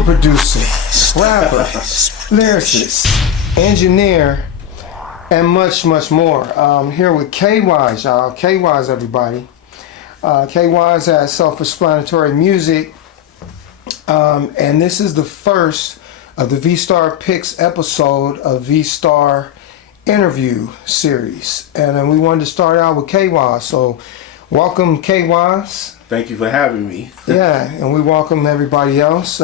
super producer, rapper, lyricist, engineer, and much, much more. Here with K-Waz, y'all. K-Waz, everybody. K-Waz has Self-Explanitory Music. And this is the first of the VStarrPics episode of VStar interview series. And we wanted to start out with K-Waz. So welcome, K-Waz. Thank you for having me. Yeah, and we welcome everybody else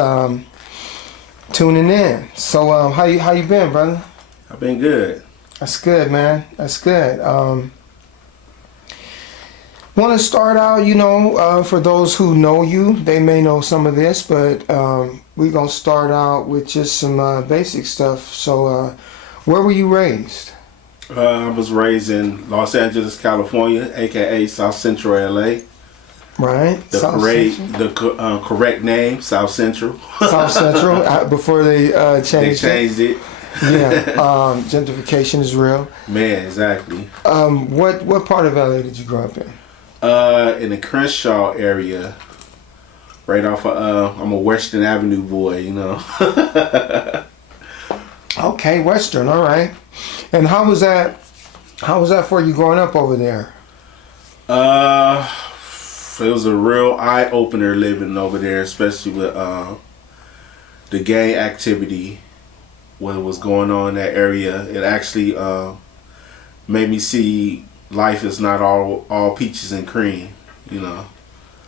tuning in. So how you been, brother? I've been good. That's good, man. That's good. Want to start out, for those who know you, they may know some of this, but we're going to start out with just some basic stuff. So where were you raised? I was raised in Los Angeles, California, aka South Central LA. Right. The correct name, South Central. South Central, before they changed it. Yeah, gentrification is real. Man, exactly. What part of LA did you grow up in? In the Crenshaw area, right off of, I'm a Western Avenue boy, Okay, Western, all right. And how was that for you growing up over there? It was a real eye-opener living over there, especially with the gang activity, what was going on in that area. It actually made me see life is not all peaches and cream,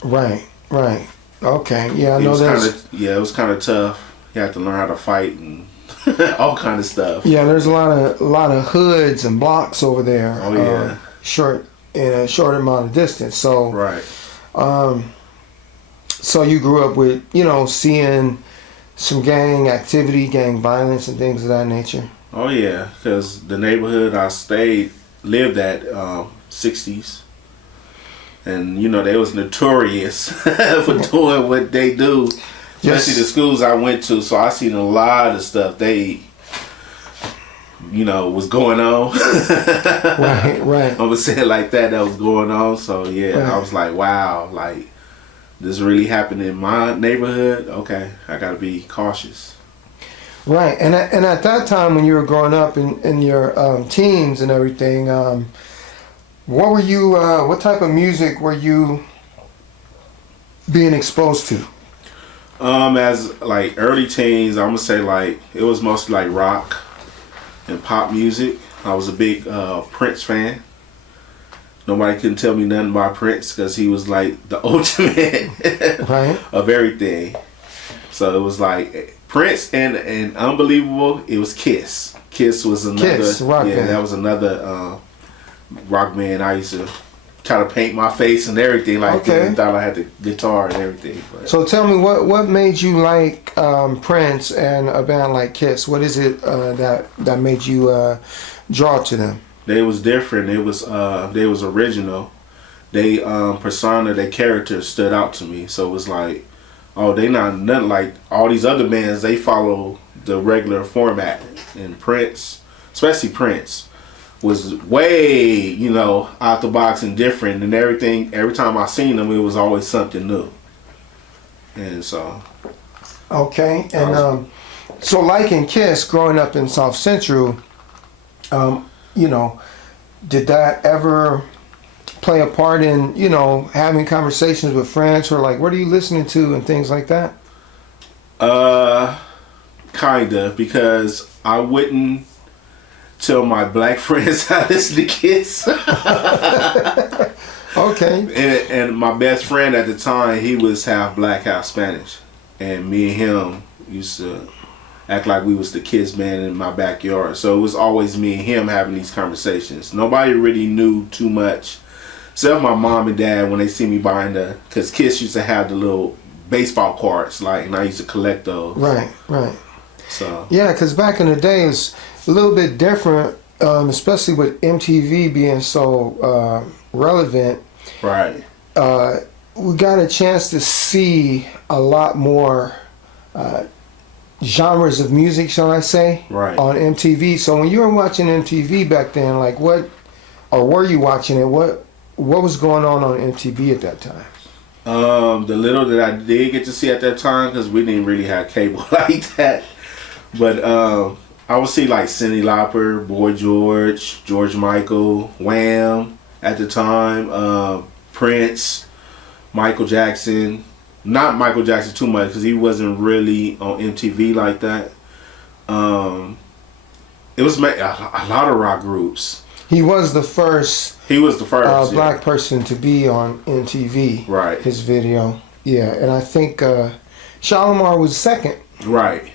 Right. Okay. Yeah, I know that. Yeah, it was kind of tough. You had to learn how to fight and all kind of stuff. Yeah, there's a lot of hoods and blocks over there. Oh yeah. In a short amount of distance. So right. So you grew up with seeing some gang activity, gang violence, and things of that nature. Oh yeah, because the neighborhood I lived at 60s, and they was notorious for doing what they do, especially the schools I went to. So I seen a lot of stuff they was going on. right I'm gonna say it like that was going on. So yeah, right. I was like, wow, like this really happened in my neighborhood. Okay, I gotta be cautious. Right, and at that time when you were growing up in your teens and everything, what were you? What type of music were you being exposed to? As like early teens, I'm gonna say like it was mostly like rock and pop music. I was a big Prince fan. Nobody couldn't tell me nothing about Prince because he was like the ultimate right. of everything. So it was like Prince and unbelievable. It was Kiss. Kiss was another. Rock band. That was another rock band. I used to try to paint my face and everything like that. I thought I had the guitar and everything. But. So tell me, what made you like Prince and a band like Kiss? What is it that made you draw to them? They was different. They was original. They persona, their characters stood out to me. So it was like, oh, they not nothing like all these other bands. They follow the regular format. And Prince, especially Prince, was way, out the box and different and everything. Every time I seen him, it was always something new. And so. Okay, and so like in Kiss, growing up in South Central, did that ever play a part in, having conversations with friends or like, what are you listening to and things like that? Kinda, because I wouldn't tell my black friends I listen to Kiss. Okay. And my best friend at the time, he was half black, half Spanish. And me and him used to act like we was the Kiss band in my backyard. So it was always me and him having these conversations. Nobody really knew too much, except my mom and dad when they see me buying because Kiss used to have the little baseball cards, and I used to collect those. Right. So. Yeah, because back in the day, it was a little bit different, especially with MTV being so relevant. Right. We got a chance to see a lot more genres of music, shall I say, right. on MTV. So when you were watching MTV back then, like were you watching it? What was going on MTV at that time? The little that I did get to see at that time, because we didn't really have cable like that. But I would see like Cyndi Lauper, Boy George, George Michael, Wham at the time, Prince, Michael Jackson. Not Michael Jackson too much because he wasn't really on MTV like that. It was a lot of rock groups. He was the first. He was the first black person to be on MTV. Right. His video. Yeah, and I think Shalimar was second. Right.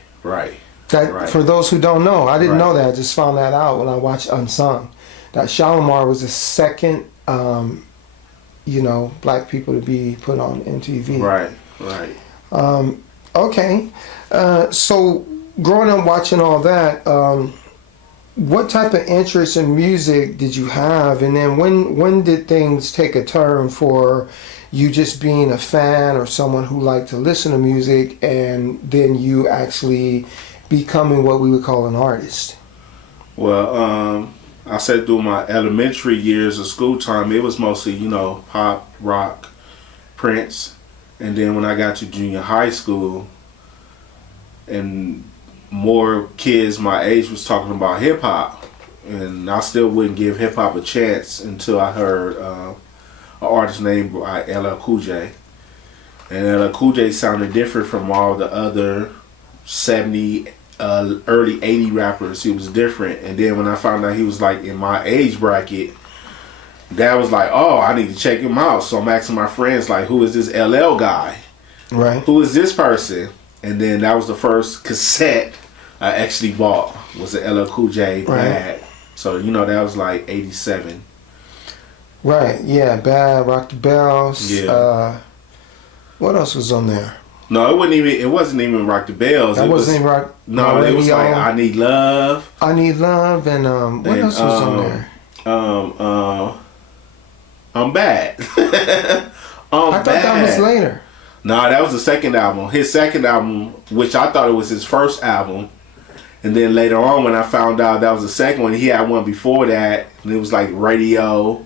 That for those who don't know, I didn't know that. I just found that out when I watched Unsung. That Shalimar was the second, black people to be put on MTV. Right. Okay. So growing up watching all that, what type of interest in music did you have, and then when did things take a turn for you just being a fan or someone who liked to listen to music, and then you actually becoming what we would call an artist? Well, I said through my elementary years of school time, it was mostly, pop, rock, Prince. And then when I got to junior high school and more kids my age was talking about hip hop, and I still wouldn't give hip hop a chance until I heard an artist named by LL Cool J. And LL Cool J sounded different from all the other 70, early 80 rappers. He was different. And then when I found out he was like in my age bracket, that was like, oh, I need to check him out. So I'm asking my friends, like, who is this LL guy? Right. Who is this person? And then that was the first cassette I actually bought, was the LL Cool J Bad. Right. So, that was like 87. Right, yeah, Bad, Rock the Bells. Yeah. What else was on there? No, it wasn't even Rock the Bells. That wasn't even Rock. No, it was like I Need Love. I Need Love, and what else was on there? I'm Bad. I thought that was later. No, that was the second album. His second album, which I thought it was his first album. And then later on, when I found out that was the second one, he had one before that. And it was like Radio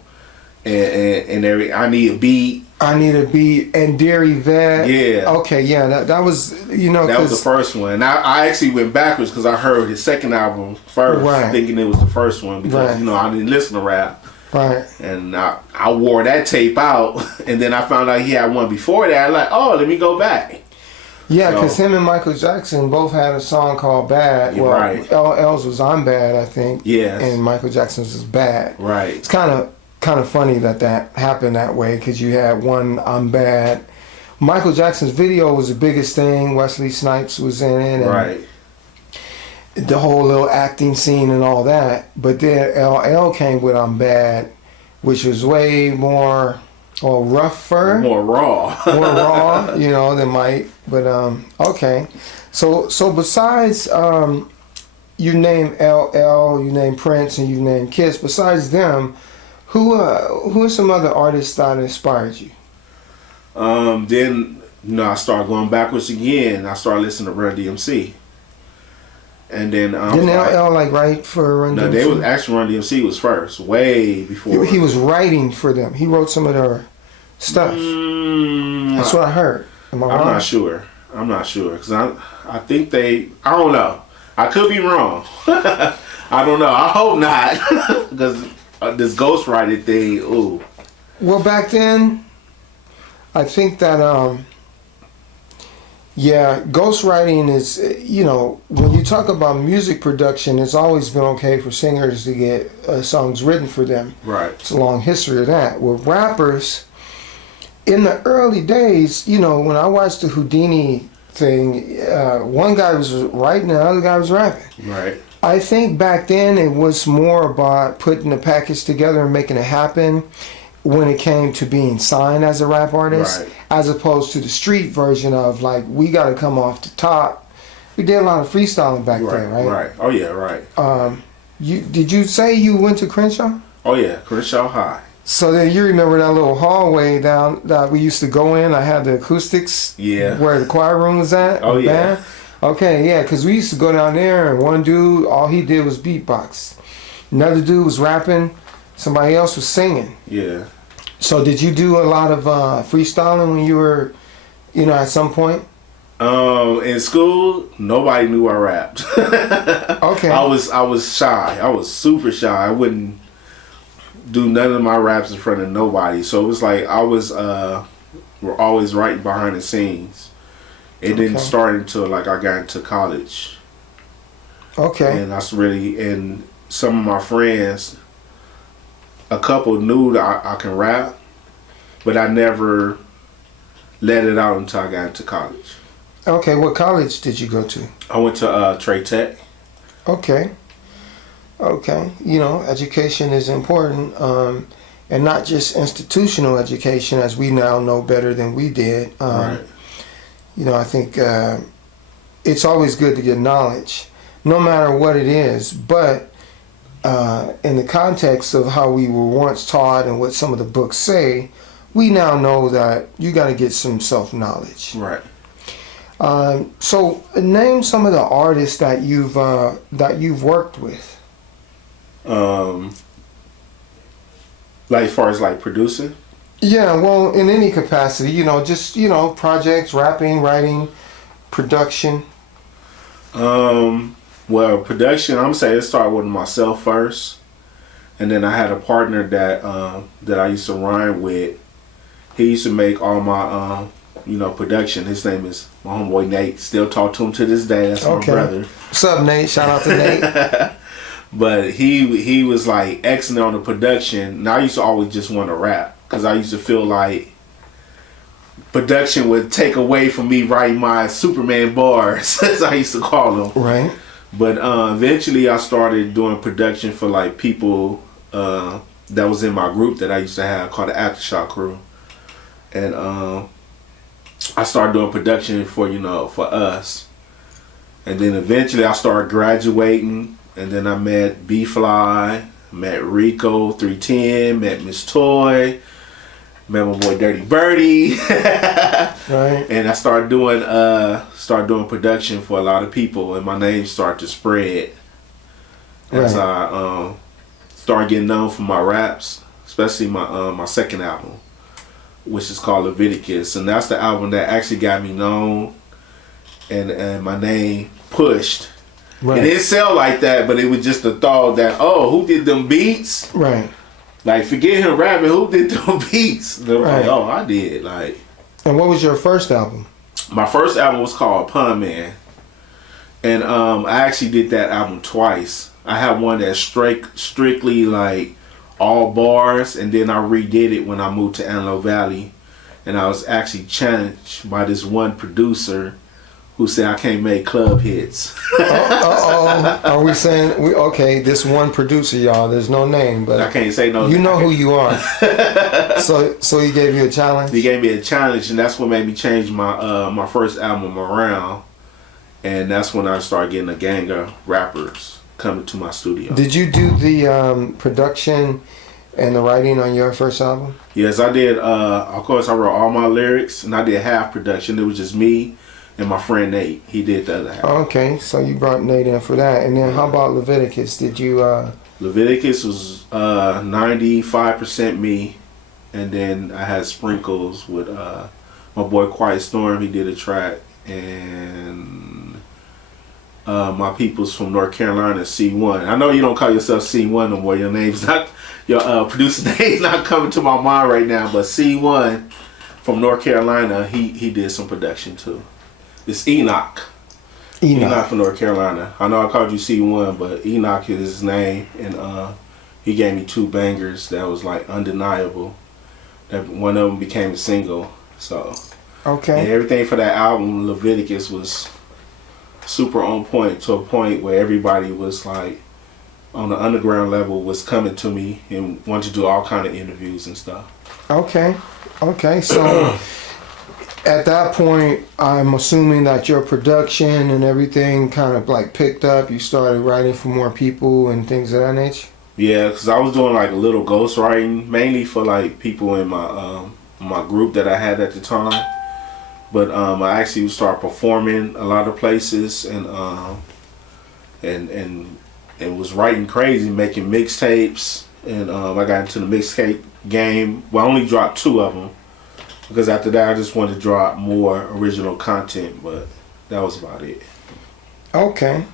and every I Need a Beat. I Need a Beat and Dear Yvette. Yeah. Okay, yeah, that was, That was the first one. And I actually went backwards because I heard his second album first, thinking it was the first one because, I didn't listen to rap. Right. And I wore that tape out, and then I found out he had one before that. I'm like, oh, let me go back. Yeah, because him and Michael Jackson both had a song called Bad. Well, right. LL's was I'm Bad, I think. Yes. And Michael Jackson's was Bad. Right. It's kind of funny that happened that way, because you had one I'm Bad. Michael Jackson's video was the biggest thing. Wesley Snipes was in it. And right. The whole little acting scene and all that. But then LL came with I'm Bad, which was way more rougher. More raw. More raw, than Mike. But okay. So besides you name LL, you name Prince, and you name Kiss, besides them, who are some other artists that inspired you? Then I started going backwards again. I started listening to Run DMC. And then didn't LL write for Run DMC? No, they was actually Run DMC was first, way before. He was writing for them. He wrote some of their stuff. That's what I heard. Am I wrong? I'm not sure because I think I don't know. I could be wrong. I don't know. I hope not because this ghostwriting thing. Ooh. Well, back then, I think that ghostwriting is, when you talk about music production, it's always been okay for singers to get songs written for them. Right. It's a long history of that. With rappers, in the early days, when I watched the Houdini thing, one guy was writing, the other guy was rapping. Right. I think back then it was more about putting the package together and making it happen when it came to being signed as a rap artist, as opposed to the street version of we got to come off the top. We did a lot of freestyling back then, right? Right. Oh yeah, right. Did you say you went to Crenshaw? Oh yeah, Crenshaw High. So then you remember that little hallway down that we used to go in? I had the acoustics. Yeah. Where the choir room was at. Oh yeah. Band. Okay, yeah, because we used to go down there and one dude, all he did was beatbox. Another dude was rapping. Somebody else was singing. Yeah. So did you do a lot of freestyling when you were, at some point? In school, nobody knew I rapped. Okay. I was shy. I was super shy. I wouldn't do none of my raps in front of nobody. So it was like I was we're always right behind the scenes. It didn't start until like I got into college. Okay. And and some of my friends, a couple knew that I can rap, but I never let it out until I got into college. Okay, what college did you go to? I went to Trade Tech. Okay. Okay. Education is important, and not just institutional education, as we now know better than we did. Right. I think it's always good to get knowledge, no matter what it is. But in the context of how we were once taught and what some of the books say, we now know that you got to get some self-knowledge. Right. So name some of the artists that you've worked with. Like as far as like producing? Yeah, well, in any capacity, just projects, rapping, writing, production. Well, production, I'm gonna say it started with myself first, and then I had a partner that I used to rhyme with. He used to make all my production. His name is my homeboy Nate. Still talk to him to this day. That's my brother. What's up, Nate? Shout out to Nate. But he was like excellent on the production. And I used to always just want to rap because I used to feel like production would take away from me writing my Superman bars, as I used to call them. Right. But eventually I started doing production for like people that was in my group that I used to have called the Aftershock Crew. And I started doing production for us. And then eventually I started graduating, and then I met B-Fly, met Rico 310, met Miss Toy, met my boy Dirty Birdie. Right. And I started doing production for a lot of people, and my name started to spread as I started getting known for my raps, especially my second album, which is called Leviticus, and that's the album that actually got me known and my name pushed. Right. It didn't sell like that, but it was just the thought that, who did them beats? Right. Like, forget him rapping, who did them beats? They were Right. like, I did. Like, and what was your first album? my first album was called Pun Man, and I actually did that album twice. I had one that's strictly like all bars, and then I redid it when I moved to Antelope Valley, and I was actually challenged by this one producer who said I can't make club hits. Are we saying this one producer, y'all, there's no name, but I can't say no. You know who you are. So he gave you a challenge? He gave me a challenge, and that's what made me change my my first album around, and that's when I started getting a gang of rappers coming to my studio. Did you do the production and the writing on your first album? Yes, I did. Of course, I wrote all my lyrics, and I did half production. It was just me and my friend Nate. He did the other half. Okay, so you brought Nate in for that. And then how about Leviticus? Did you... Leviticus was 95% me, and then I had sprinkles with my boy Quiet Storm. He did a track, and my peoples from North Carolina, C1. I know you don't call yourself C1 no more. Your name's not... Your producer name's not coming to my mind right now, but C1 from North Carolina, he did some production too. It's Enoch from North Carolina. I know I called you C1, but Enoch is his name, and he gave me two bangers that was like undeniable. That one of them became a single. So okay, and everything for that album, Leviticus, was super on point, to a point where everybody was like on the underground level was coming to me and wanted to do all kind of interviews and stuff. Okay, so. At that point, I'm assuming that your production and everything kind of like picked up. You started writing for more people and things of that nature? Yeah, because I was doing like a little ghost writing, mainly for like people in my group that I had at the time. But I actually started performing a lot of places and was writing crazy, making mixtapes. and I got into the mixtape game. Well, I only dropped 2 of them because after that I just wanted to drop more original content, but that was about it. Okay.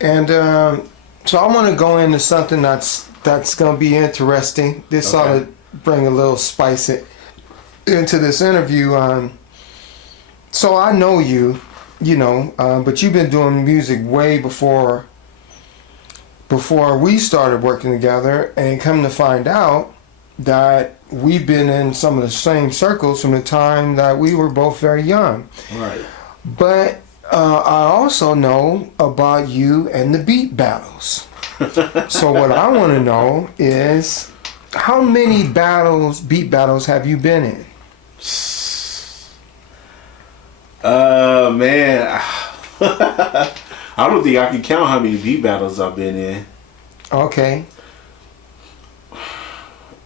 And so I want to go into something that's going to be interesting. This ought to bring a little spice into this interview. So I know you know, but you've been doing music way before we started working together, and come to find out that we've been in some of the same circles from the time that we were both very young. Right. But I also know about you and the beat battles. So what I want to know is, how many beat battles have you been in? Man, I don't think I can count how many beat battles I've been in. Okay.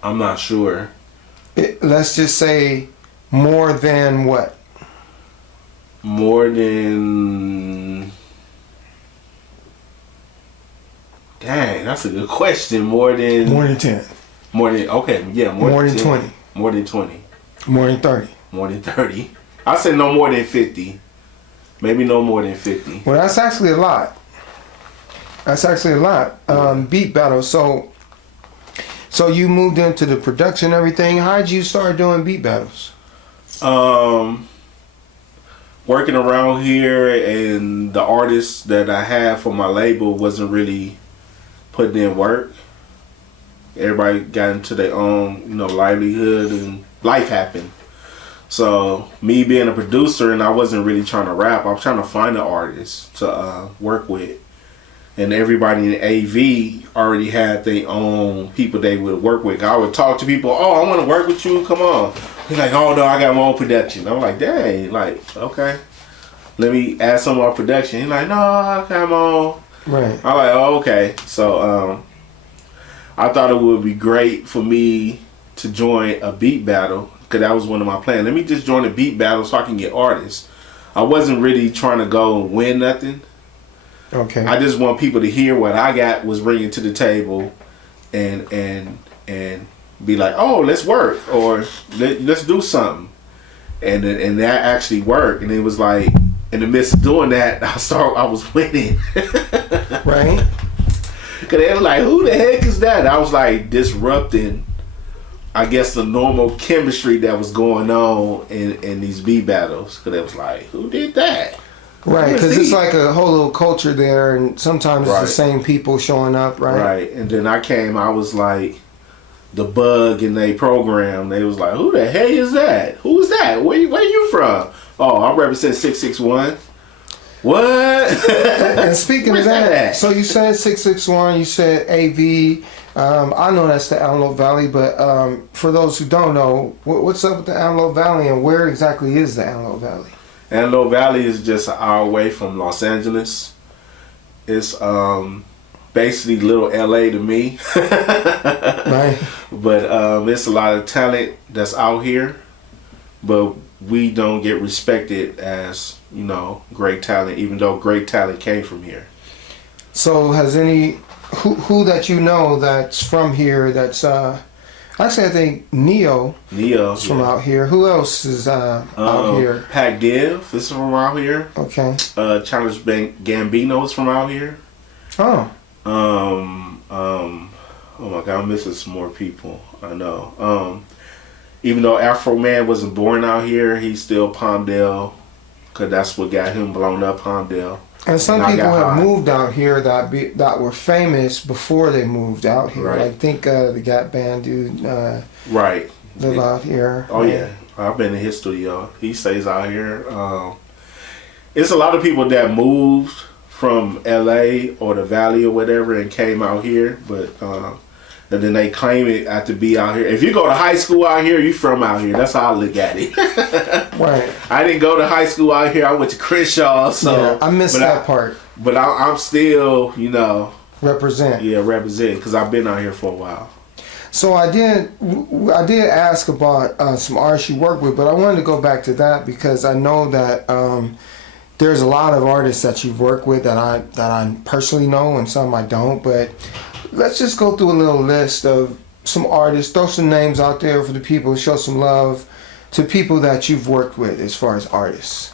I'm not sure. Let's just say more than what? More than... Dang, that's a good question. More than 10. Okay, yeah, More than 10. 20. More than 20. More than 30. More than 30. I say no more than 50. Maybe no more than 50. Well, that's actually a lot. Beat battles. So you moved into the production and everything. How'd you start doing beat battles? Working around here, and the artists that I had for my label wasn't really putting in work. Everybody got into their own, livelihood, and life happened. So me being a producer, and I wasn't really trying to rap, I was trying to find an artist to work with. And everybody in AV already had their own people they would work with. I would talk to people, I want to work with you, come on. He's like, oh no, I got my own production. I'm like, dang, okay. Let me add some more production. He's like, no, I got my own. Right. I'm like, oh, okay. So I thought it would be great for me to join a beat battle, because that was one of my plans. Let me just join a beat battle so I can get artists. I wasn't really trying to go and win nothing. Okay. I just want people to hear what I was bringing to the table, and be like, oh, let's work, or let's do something, and that actually worked. And it was like, in the midst of doing that, I was winning. Right. Cause they were like, who the heck is that? I was like disrupting, I guess, the normal chemistry that was going on in these beat battles. Cause it was like, who did that? Right, because it's like a whole little culture there, and sometimes it's the same people showing up, right? Right, and then I was like the bug in their program. They was like, who the hell is that? Who's that? Where you from? Oh, I represent 661. What? And speaking of that, so you said 661, you said AV. I know that's the Antelope Valley, but for those who don't know, what's up with the Antelope Valley, and where exactly is the Antelope Valley? Antelope Valley is just an hour away from Los Angeles. It's basically little LA to me. Right. But it's a lot of talent that's out here, but we don't get respected as, great talent, even though great talent came from here. So has who that you know that's from here, that's actually, I think Neo is from out here. Who else is out here? Pac Div is from out here. Okay. Challenge Gambino is from out here. Oh. Oh my God, I'm missing some more people. I know. Even though Afro Man wasn't born out here, he's still Palmdale, because that's what got him blown up, Palmdale. And some people have moved out here that were famous before they moved out here. Right. I think the Gap Band dude right. live out here. Oh, yeah. I've been in his studio. He stays out here. It's a lot of people that moved from LA or the Valley or whatever and came out here, but and then they claim it to be out here. If you go to high school out here, you from out here. That's how I look at it. Right. I didn't go to high school out here. I went to Crenshaw, so yeah, I missed that part. But I'm still, represent. Yeah, represent, because I've been out here for a while. So I did ask about some artists you work with, but I wanted to go back to that because I know that there's a lot of artists that you've worked with that I personally know, and some I don't. But let's just go through a little list of some artists. Throw some names out there for the people. Show some love to people that you've worked with as far as artists.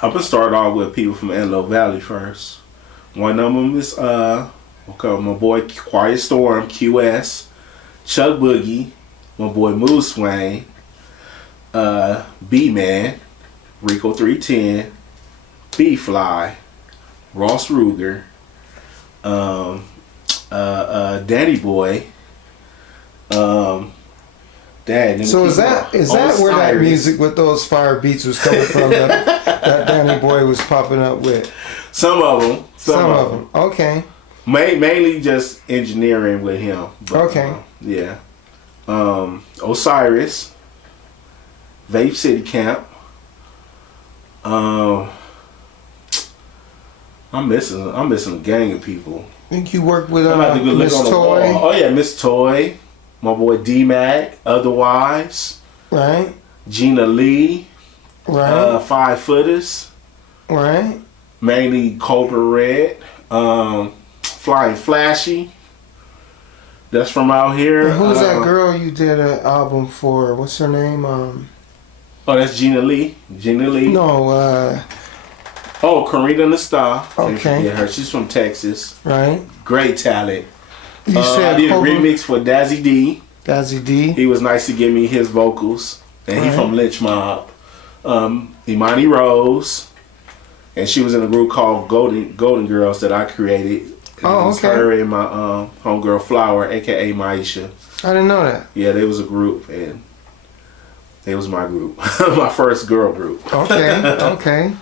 I'm gonna start off with people from Antelope Valley first. One of them is my boy Quiet Storm, K-Waz, Chuck Boogie, my boy Moose Swain, B-Man, Rico 310, B-Fly, Ross Ruger, Danny Boy. So is that where that music with those fire beats was coming from? that Danny Boy was popping up with. Some of them. Some of them. Okay. Mainly just engineering with him. But, okay. Yeah. Osiris, Vape City Camp. I'm missing a gang of people. I think you worked with Miss Toy. Oh yeah, Miss Toy. My boy D-Mac, Otherwise. Right. Gina Lee. Right. 5 Footers. Right. Mainly Cobra Red. Flying Flashy. That's from out here. And who's that girl you did an album for? What's her name? Oh, that's Gina Lee. Gina Lee. No, Karina the Star. Okay. Yeah, her. She's from Texas. Right. Great talent. You said I did a remix for Dazzy D. Dazzy D. He was nice to give me his vocals. And right. He from Lynch Mob. Imani Rose. And she was in a group called Golden Girls that I created. Oh, okay. Her and my homegirl Flower, aka Maisha. I didn't know that. Yeah, they was a group, and it was my group, my first girl group. Okay, okay.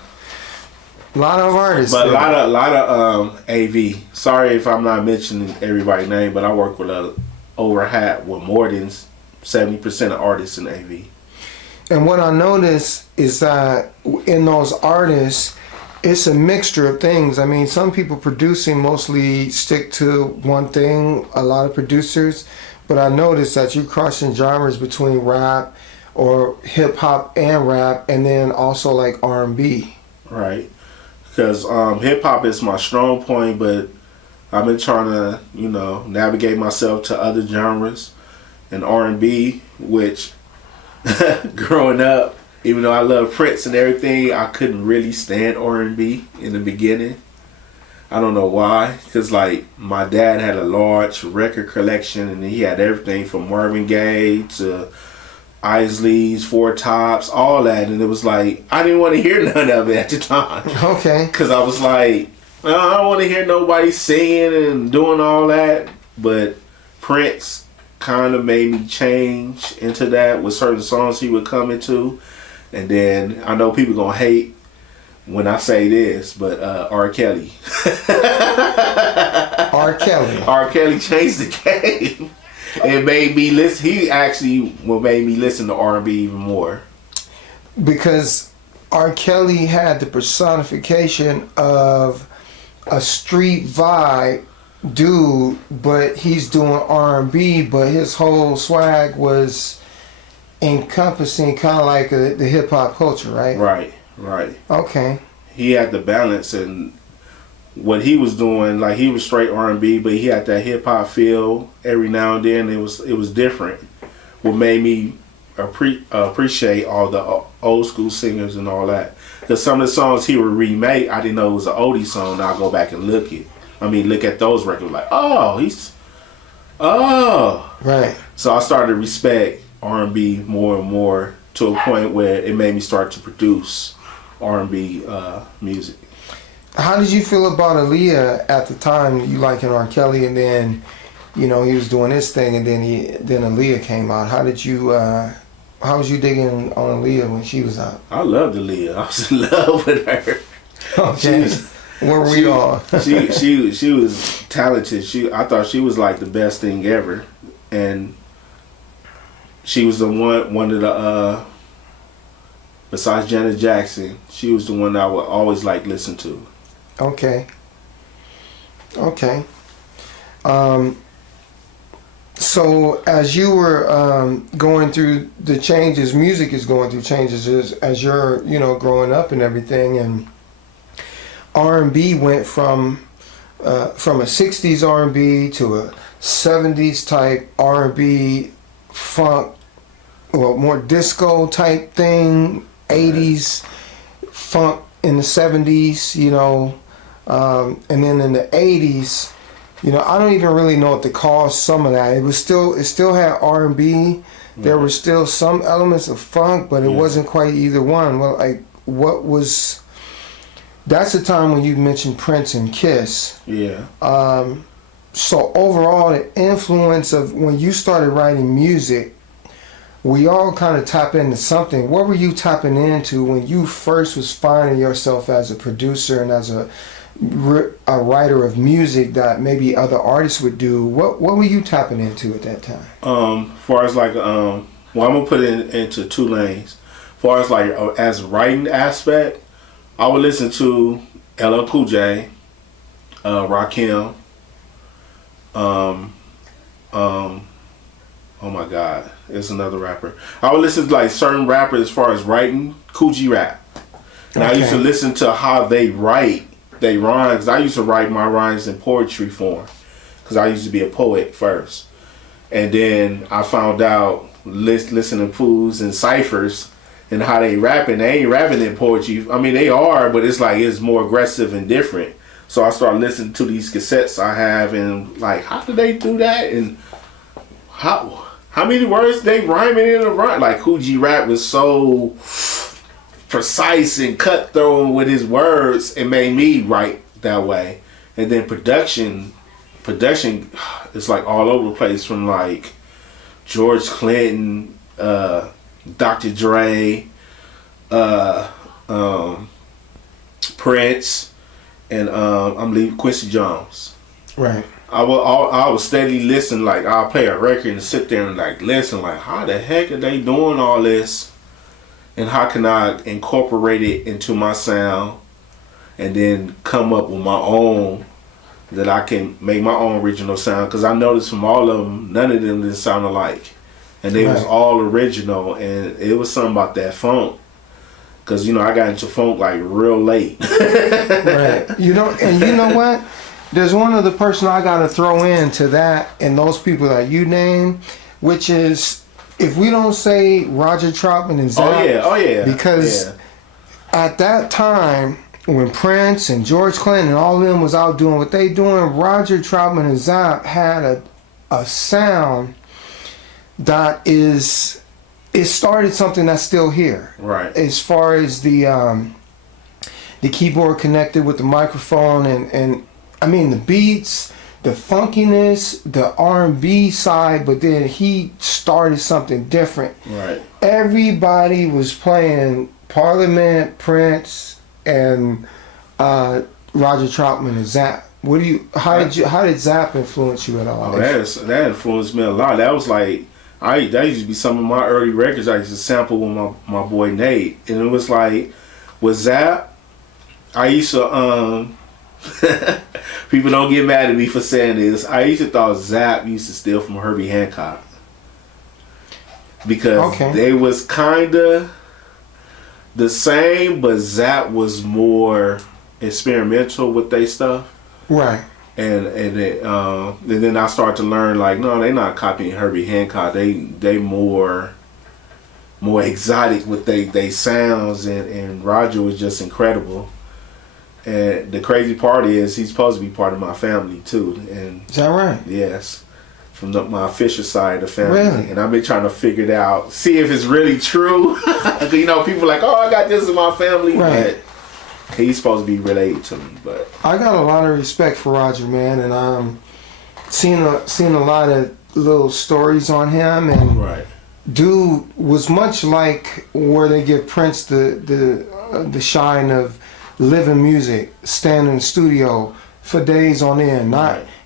A lot of artists, but a lot of AV. Sorry if I'm not mentioning everybody's name, but I work with with more than 70% of artists in AV. And what I noticed is that in those artists, it's a mixture of things. I mean, some people producing mostly stick to one thing, a lot of producers, but I noticed that you're crossing genres between rap or hip hop and rap, and then also like R&B. Right. Because hip hop is my strong point, but I've been trying to, navigate myself to other genres, and R&B, which growing up, even though I love Prince and everything, I couldn't really stand R&B in the beginning. I don't know why, because like my dad had a large record collection, and he had everything from Marvin Gaye to Isleys, Four Tops, all that, and it was like I didn't want to hear none of it at the time. Okay. Because I was like, I don't want to hear nobody singing and doing all that. But Prince kind of made me change into that with certain songs he would come into. And then I know people gonna hate when I say this, but R. Kelly. R. Kelly. R. Kelly changed the game. It made me listen. He actually made me listen to R&B even more. Because R. Kelly had the personification of a street vibe dude, but he's doing R&B, but his whole swag was encompassing kind of like the hip hop culture, right? Right. Okay. He had the balance, and what he was doing, like he was straight R&B, but he had that hip hop feel every now and then. It was different. What made me appreciate all the old school singers and all that. Because some of the songs he would remake, I didn't know it was an oldie song. Now I go back and look at those records, like, right. So I started to respect R&B more and more to a point where it made me start to produce R&B music. How did you feel about Aaliyah at the time? You liking R. Kelly, and then he was doing this thing, and then Aaliyah came out. How did you? How was you digging on Aaliyah when she was out? I loved Aaliyah. I was in love with her. Okay. Where were we all? she was talented. I thought she was like the best thing ever, and she was the one of the besides Janet Jackson, she was the one that I would always like listen to. Okay. So as you were going through the changes, music is going through changes as you're growing up and everything, and R&B went from from a 60s R&B to a 70s type R&B funk, well, more disco type thing, 80s funk in the 70s, you know, and then in the 80s, you know, I don't even really know what to call some of that. It still had R&B. There were still some elements of funk, but it wasn't quite either one. Well, like, that's the time when you mentioned Prince and Kiss. Yeah. So overall, the influence of when you started writing music, we all kind of tap into something. What were you tapping into when you first was finding yourself as a producer and as a writer of music that maybe other artists would do? What were you tapping into at that time? Far as like, well, I'm gonna put it into two lanes. Far as like as writing aspect, I would listen to LL Cool J, Rakim, oh my God, it's another rapper. I would listen to like certain rappers as far as writing, Coogee Rap. And I used to listen to how they write, they rhyme, because I used to write my rhymes in poetry form, because I used to be a poet first. And then I found out, listening to fools and ciphers, and how they rapping. They ain't rapping in poetry. I mean, they are, but it's like it's more aggressive and different. So I started listening to these cassettes I have, and like, how do they do that? And how many words they rhyming in a rhyme? Like Coogee Rap was so precise and cutthroat with his words. It made me write that way. And then production, it's like all over the place, from like George Clinton, Dr. Dre, Prince, and I'm leaving Quincy Jones. Right. I would steadily listen. Like, I'll play a record and sit there and like listen. Like, how the heck are they doing all this? And how can I incorporate it into my sound, and then come up with my own, that I can make my own original sound? Because I noticed from all of them, none of them didn't sound alike. And they was all original, and it was something about that funk. Cause you know, I got into funk like real late. Right. You know, and you know what? There's one other person I gotta throw into that, and those people that you name, which is, if we don't say Roger Troutman and Zapp. Oh yeah. Because at that time, when Prince and George Clinton and all of them was out doing what they doing, Roger Troutman and Zapp had a sound that it started something that's still here. Right. As far as the keyboard connected with the microphone, and I mean the beats, the funkiness, the R&B side, but then he started something different. Right. Everybody was playing Parliament, Prince, and Roger Troutman and Zapp. How did Zapp influence you at all? Oh, that influenced me a lot. That was like, that used to be some of my early records I used to sample with my boy Nate. And it was like, with Zapp, I used to, people don't get mad at me for saying this, I used to thought Zapp used to steal from Herbie Hancock. Because they was kinda the same, but Zapp was more experimental with their stuff. Right. And then I started to learn, like, no, they not copying Herbie Hancock. They more exotic with they sounds, and Roger was just incredible. And the crazy part is, he's supposed to be part of my family too. And is that right? Yes, from my Fisher side of the family. Really? And I've been trying to figure it out, see if it's really true. You know, people are like, oh, I got this in my family, right? But he's supposed to be related to me. But I got a lot of respect for Roger, man, and seen a lot of little stories on him, and right. Dude was much like where they give Prince the shine of living music, stand in the studio for days on end.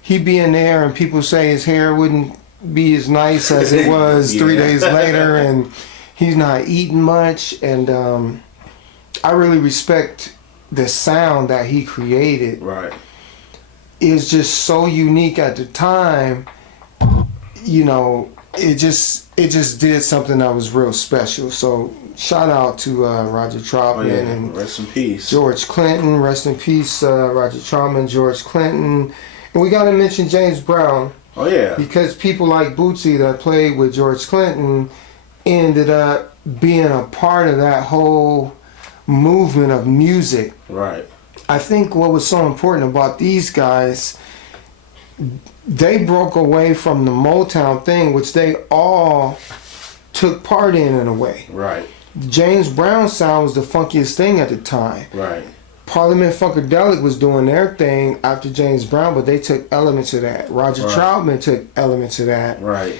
He'd be in there and people say his hair wouldn't be as nice as it was 3 days later, and he's not eating much. And I really respect the sound that he created. Right. Is just so unique at the time. You know, it just did something that was real special. So shout out to Roger Troutman and rest in peace. George Clinton. Rest in peace, Roger Troutman, George Clinton. And we got to mention James Brown. Oh yeah. Because people like Bootsy that played with George Clinton ended up being a part of that whole movement of music. Right. I think what was so important about these guys, they broke away from the Motown thing, which they all took part in a way. Right. James Brown sound was the funkiest thing at the time. Right. Parliament Funkadelic was doing their thing after James Brown, but they took elements of that. Roger Troutman took elements of that. Right.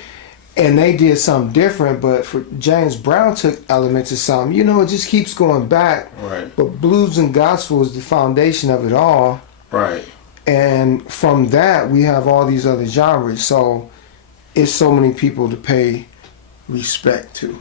And they did something different, but for James Brown took elements of something. You know, it just keeps going back. Right. But blues and gospel is the foundation of it all. Right. And from that, we have all these other genres. So it's so many people to pay respect to.